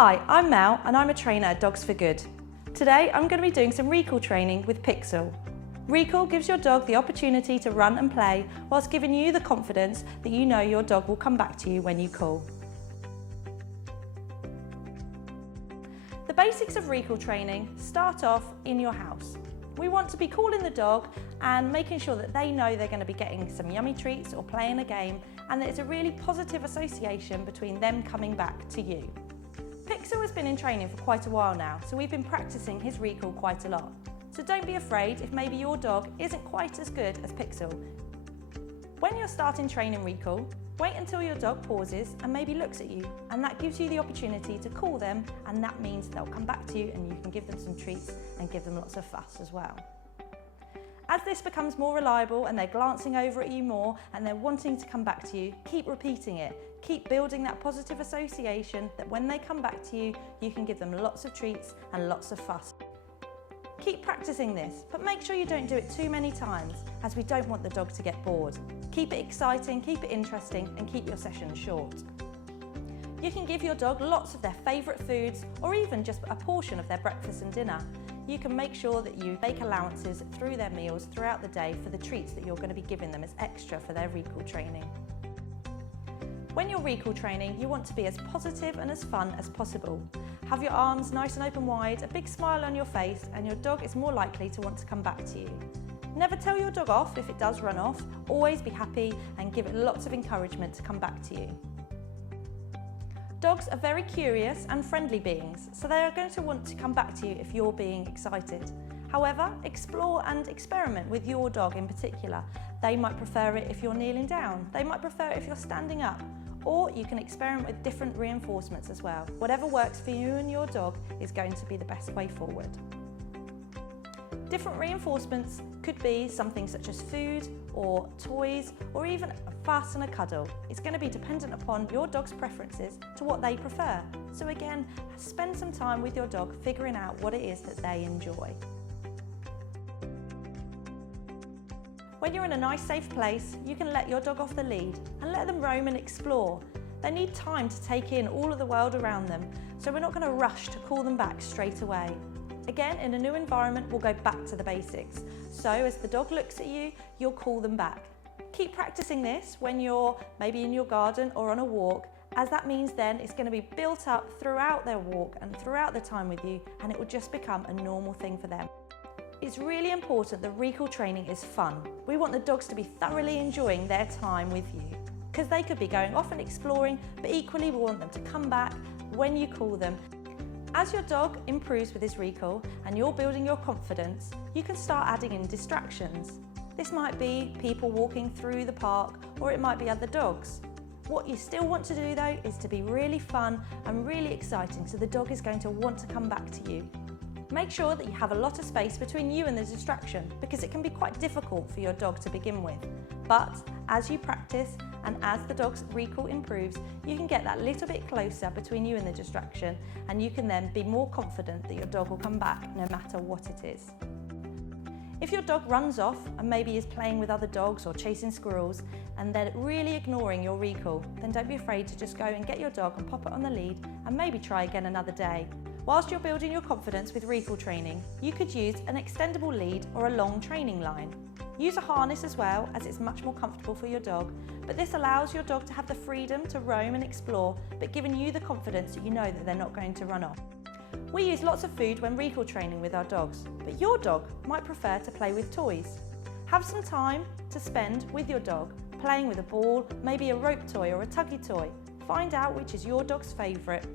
Hi, I'm Mel and I'm a trainer at Dogs for Good. Today I'm going to be doing some recall training with Pixel. Recall gives your dog the opportunity to run and play whilst giving you the confidence that you know your dog will come back to you when you call. The basics of recall training start off in your house. We want to be calling the dog and making sure that they know they're going to be getting some yummy treats or playing a game, and that it's a really positive association between them coming back to you. Pixel has been in training for quite a while now, so we've been practicing his recall quite a lot. So don't be afraid if maybe your dog isn't quite as good as Pixel. When you're starting training recall, wait until your dog pauses and maybe looks at you, and that gives you the opportunity to call them, and that means they'll come back to you and you can give them some treats and give them lots of fuss as well. As this becomes more reliable and they're glancing over at you more and they're wanting to come back to you, keep repeating it. Keep building that positive association that when they come back to you, you can give them lots of treats and lots of fuss. Keep practicing this, but make sure you don't do it too many times, as we don't want the dog to get bored. Keep it exciting, keep it interesting, and keep your sessions short. You can give your dog lots of their favourite foods, or even just a portion of their breakfast and dinner. You can make sure that you make allowances through their meals throughout the day for the treats that you're going to be giving them as extra for their recall training. When you're recall training, you want to be as positive and as fun as possible. Have your arms nice and open wide, a big smile on your face, and your dog is more likely to want to come back to you. Never tell your dog off if it does run off. Always be happy and give it lots of encouragement to come back to you. Dogs are very curious and friendly beings, so they are going to want to come back to you if you're being excited. However, explore and experiment with your dog in particular. They might prefer it if you're kneeling down, they might prefer it if you're standing up, or you can experiment with different reinforcements as well. Whatever works for you and your dog is going to be the best way forward. Different reinforcements could be something such as food or toys, or even a fuss and a cuddle. It's going to be dependent upon your dog's preferences to what they prefer. So again, spend some time with your dog figuring out what it is that they enjoy. When you're in a nice safe place, you can let your dog off the lead and let them roam and explore. They need time to take in all of the world around them, so we're not going to rush to call them back straight away. Again, in a new environment, we'll go back to the basics. So as the dog looks at you, you'll call them back. Keep practicing this when you're maybe in your garden or on a walk, as that means then it's going to be built up throughout their walk and throughout the time with you, and it will just become a normal thing for them. It's really important that recall training is fun. We want the dogs to be thoroughly enjoying their time with you, because they could be going off and exploring, but equally we want them to come back when you call them. As your dog improves with his recall and you're building your confidence, you can start adding in distractions. This might be people walking through the park, or it might be other dogs. What you still want to do though is to be really fun and really exciting, so the dog is going to want to come back to you. Make sure that you have a lot of space between you and the distraction, because it can be quite difficult for your dog to begin with. But as you practice and as the dog's recall improves, you can get that little bit closer between you and the distraction, and you can then be more confident that your dog will come back no matter what it is. If your dog runs off and maybe is playing with other dogs or chasing squirrels and they're really ignoring your recall, then don't be afraid to just go and get your dog and pop it on the lead and maybe try again another day. Whilst you're building your confidence with recall training, you could use an extendable lead or a long training line. Use a harness as well, as it's much more comfortable for your dog, but this allows your dog to have the freedom to roam and explore, but giving you the confidence that you know that they're not going to run off. We use lots of food when recall training with our dogs, but your dog might prefer to play with toys. Have some time to spend with your dog, playing with a ball, maybe a rope toy or a tuggy toy. Find out which is your dog's favourite.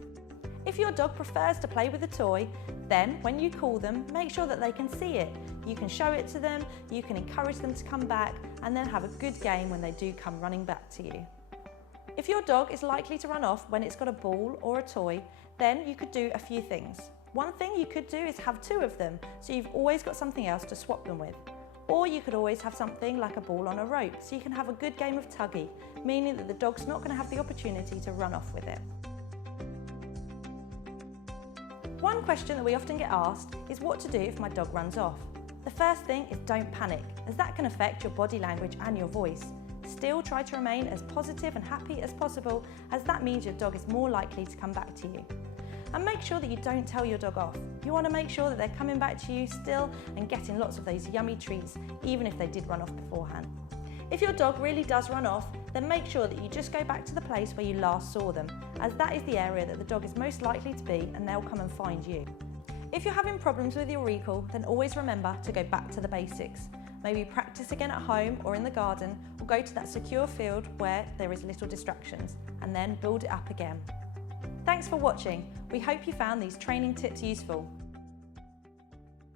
If your dog prefers to play with a toy, then when you call them, make sure that they can see it. You can show it to them, you can encourage them to come back, and then have a good game when they do come running back to you. If your dog is likely to run off when it's got a ball or a toy, then you could do a few things. One thing you could do is have two of them, so you've always got something else to swap them with. Or you could always have something like a ball on a rope, so you can have a good game of tuggy, meaning that the dog's not going to have the opportunity to run off with it. One question that we often get asked is what to do if my dog runs off. The first thing is don't panic, as that can affect your body language and your voice. Still try to remain as positive and happy as possible, as that means your dog is more likely to come back to you. And make sure that you don't tell your dog off. You want to make sure that they're coming back to you still and getting lots of those yummy treats, even if they did run off beforehand. If your dog really does run off, then make sure that you just go back to the place where you last saw them, as that is the area that the dog is most likely to be, and they'll come and find you. If you're having problems with your recall, then always remember to go back to the basics. Maybe practice again at home or in the garden, or go to that secure field where there is little distractions, and then build it up again. Thanks for watching. We hope you found these training tips useful.